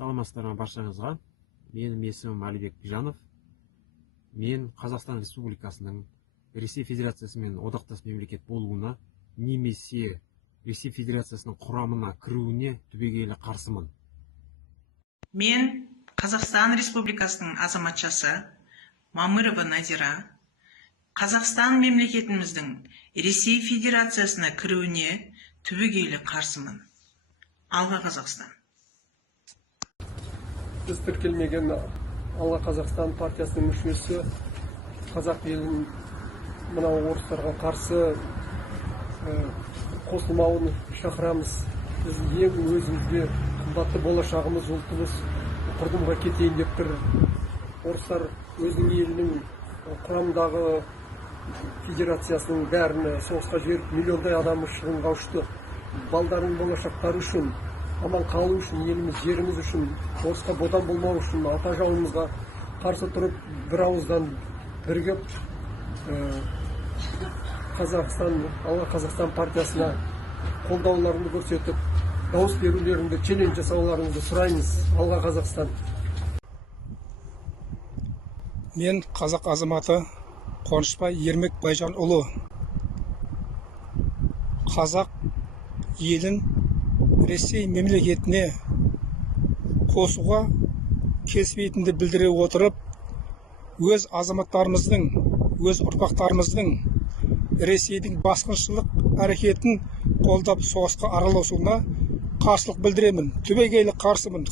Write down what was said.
Саламатсыздар ма баршаңызға. Менің есімім Алибек Бижанов. Мен Қазақстан Республикасының Ресей Федерациясымен одақтас мемлекет болуына немесе Ресей Федерациясының құрамына кіруіне түбегейлі қарсымын. Мен Қазақстан Республикасының азаматшасы Мамырова Назира Қазақстан мемлекетіміздің Ресей Федерациясына кіруіне түбегейлі қарсымын. Алға Қазақстан. Біз тіркелмеген Алға Қазақстан партиясының мүшесі, қазақ елін мынау орыстарға қарсы қосылмауын шақырамыз. Біз ең өзімізге қымбатты болашағымыз, ұлтымыз құрдымға кетейін деп тұр. Орыстар өзінің елінің құрамындағы федерациясының бәрін соғысқа жіберіп, миллиондай адам шығынға ұшты. Балдардың болашақтары үшін, аман қалу үшін, еліміз, жеріміз үшін, орысқа бодан болмау үшін, ата жауымызға қарсы тұрып, бір ауыздан бірігіп, Алға Қазақстан партиясына қолдауларыңды көрсетіп, дауыс берулеріңді, челлендж жасауларыңды сұраймыз. Алға Қазақстан. Мен қазақ азаматы Қонышбай Ермек Байжанұлы. Қазақ елін Ресей мемлекетіне қосуға келіспейтінді білдіре отырып, өз азаматтарымыздың, өз ұрпақтарымыздың Ресейдің басқыншылық әрекетін қолдап соғысқа араласуына қарсылық білдіремін. Түбегейлі қарсымын.